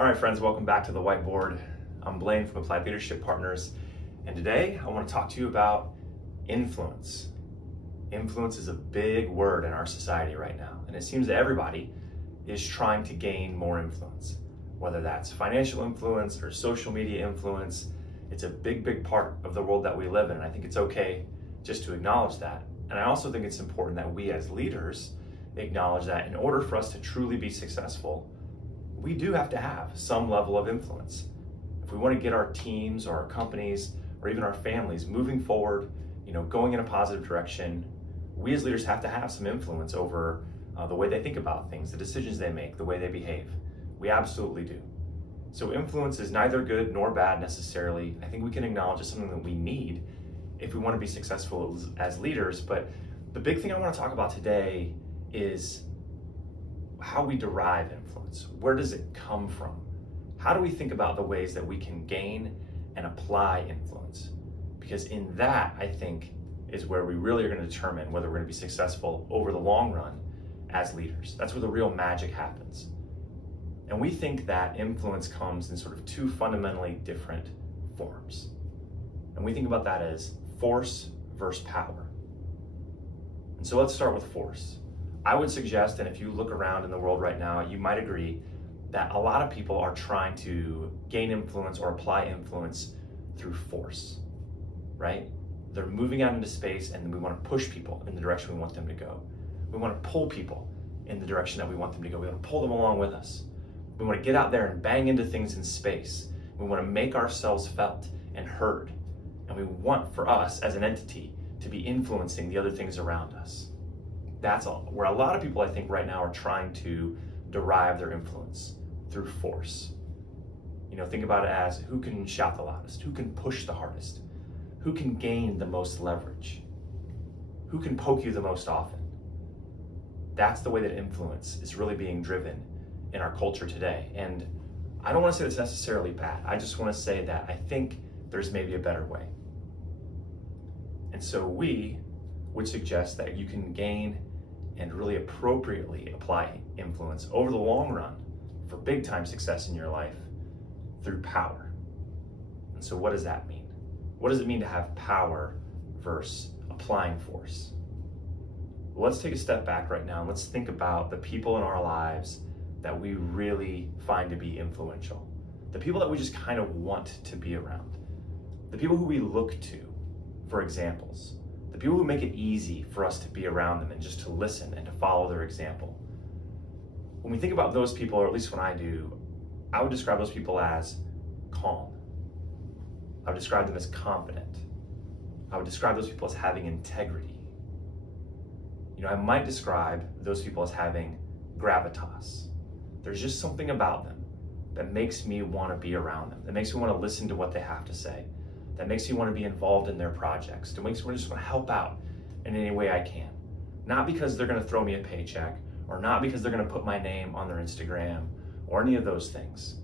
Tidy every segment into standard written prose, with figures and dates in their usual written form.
All right, friends, welcome back to the whiteboard. I'm Blaine from Applied Leadership Partners, and today I want to talk to you about influence. Influence is a big word in our society right now, and it seems that everybody is trying to gain more influence, whether that's financial influence or social media influence. It's a big part of the world that we live in, and I think it's okay just to acknowledge that. And I also think it's important that we as leaders acknowledge that in order for us to truly be successful, we do have to have some level of influence. If we want to get our teams or our companies or even our families moving forward, going in a positive direction, we as leaders have to have some influence over the way they think about things, the decisions they make, the way they behave. We absolutely do. So influence is neither good nor bad necessarily. I think we can acknowledge it's something that we need if we want to be successful as leaders. But the big thing I want to talk about today is how we derive influence. Where does it come from? How do we think about the ways that we can gain and apply influence? Because in that, I think, is where we really are going to determine whether we're going to be successful over the long run as leaders. That's where the real magic happens. And we think that influence comes in sort of two fundamentally different forms. And we think about that as force versus power. And so let's start with force. I would suggest, and if you look around in the world right now, you might agree that a lot of people are trying to gain influence or apply influence through force, right? They're moving out into space and we want to push people in the direction we want them to go. We want to pull people in the direction that we want them to go. We want to pull them along with us. We want to get out there and bang into things in space. We want to make ourselves felt and heard. And we want for us as an entity to be influencing the other things around us. That's all. Where a lot of people, I think, right now are trying to derive their influence through force. Think about it as who can shout the loudest, who can push the hardest, who can gain the most leverage, who can poke you the most often. That's the way that influence is really being driven in our culture today. And I don't want to say it's necessarily bad. I just want to say that I think there's maybe a better way. And so we would suggest that you can gain and really appropriately apply influence over the long run for big time success in your life through power. And so what does that mean? What does it mean to have power versus applying force? Well, let's take a step back right now and let's think about the people in our lives that we really find to be influential. The people that we just kind of want to be around. The people who we look to for examples. The people who make it easy for us to be around them and just to listen and to follow their example. When we think about those people, or at least when I do, I would describe those people as calm. I would describe them as confident. I would describe those people as having integrity. I might describe those people as having gravitas. There's just something about them that makes me want to be around them, that makes me want to listen to what they have to say, that makes me want to be involved in their projects, that makes me just want to help out in any way I can. Not because they're going to throw me a paycheck, or not because they're going to put my name on their Instagram, or any of those things.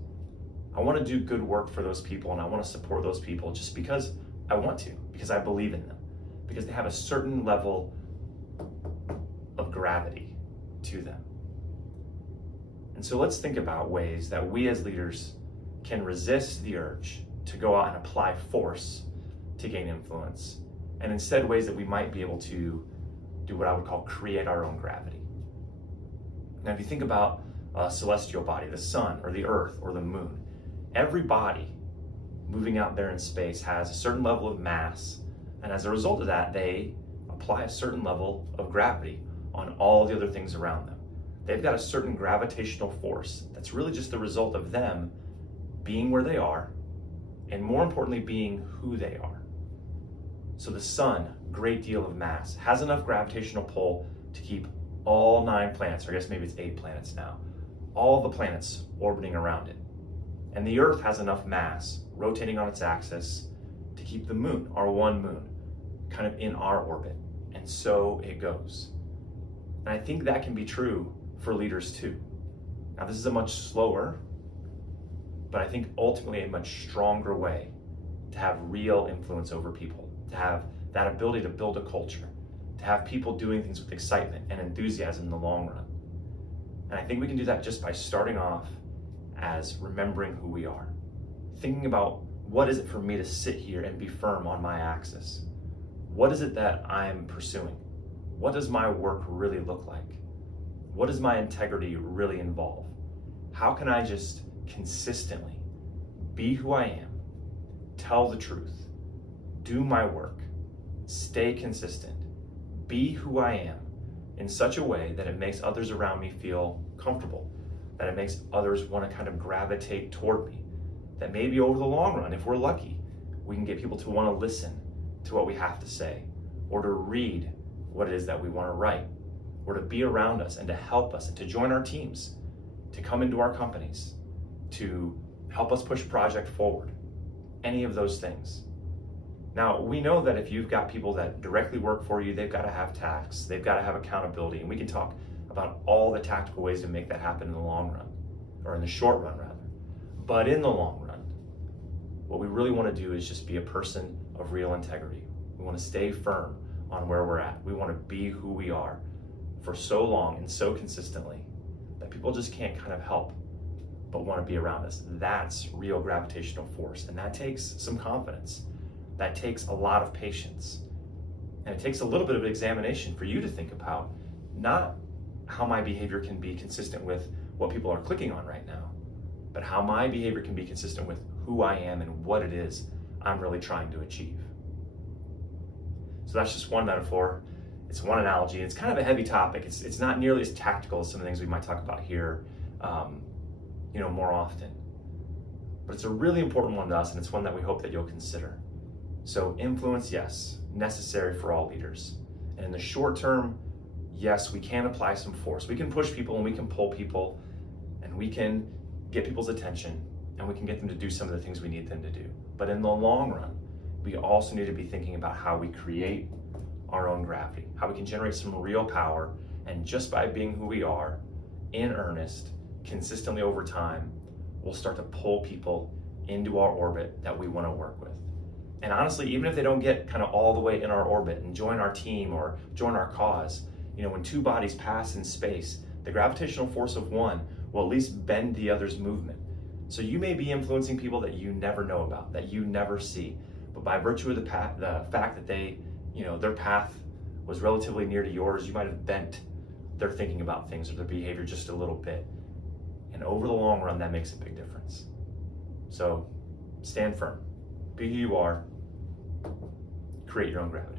I want to do good work for those people, and I want to support those people just because I want to, because I believe in them, because they have a certain level of gravity to them. And so let's think about ways that we as leaders can resist the urge to go out and apply force to gain influence, and instead ways that we might be able to do what I would call create our own gravity. Now, if you think about a celestial body, the sun or the earth or the moon, every body moving out there in space has a certain level of mass, and as a result of that, they apply a certain level of gravity on all the other things around them. They've got a certain gravitational force that's really just the result of them being where they are, and more importantly, being who they are. So the sun, great deal of mass, has enough gravitational pull to keep all 9 planets, or I guess maybe it's 8 planets now, all the planets orbiting around it. And the earth has enough mass, rotating on its axis, to keep the moon, our one moon, kind of in our orbit. And so it goes. And I think that can be true for leaders too. Now, this is a much slower, but I think ultimately a much stronger way to have real influence over people, to have that ability to build a culture, to have people doing things with excitement and enthusiasm in the long run. And I think we can do that just by starting off as as remembering who we are. Thinking about, what is it for me to sit here and be firm on my axis? What is it that I'm pursuing? What does my work really look like? What does my integrity really involve? How can I just consistently be who I am, tell the truth, do my work, stay consistent, be who I am in such a way that it makes others around me feel comfortable, that it makes others want to kind of gravitate toward me, that maybe over the long run, if we're lucky, we can get people to want to listen to what we have to say, or to read what it is that we want to write, or to be around us and to help us and to join our teams, to come into our companies, to help us push project forward, any of those things. Now, we know that if you've got people that directly work for you, they've got to have tasks, they've got to have accountability, and we can talk about all the tactical ways to make that happen in the long run, or in the short run rather. But in the long run, what we really want to do is just be a person of real integrity. We want to stay firm on where we're at. We want to be who we are for so long and so consistently that people just can't kind of help but want to be around us. That's real gravitational force, and that takes some confidence. That takes a lot of patience. And it takes a little bit of examination for you to think about, not how my behavior can be consistent with what people are clicking on right now, but how my behavior can be consistent with who I am and what it is I'm really trying to achieve. So that's just one metaphor. It's one analogy. It's kind of a heavy topic. It's not nearly as tactical as some of the things we might talk about here, more often. But it's a really important one to us, and it's one that we hope that you'll consider. So influence, yes, necessary for all leaders. And in the short term, yes, we can apply some force. We can push people and we can pull people and we can get people's attention and we can get them to do some of the things we need them to do. But in the long run, we also need to be thinking about how we create our own gravity, how we can generate some real power, and just by being who we are, in earnest, consistently over time, we'll start to pull people into our orbit that we want to work with. And honestly, even if they don't get kind of all the way in our orbit and join our team or join our cause, when two bodies pass in space, the gravitational force of one will at least bend the other's movement. So you may be influencing people that you never know about, that you never see, but by virtue of the fact that they, their path was relatively near to yours, you might have bent their thinking about things or their behavior just a little bit. And over the long run, that makes a big difference. So stand firm, be who you are, create your own gravity.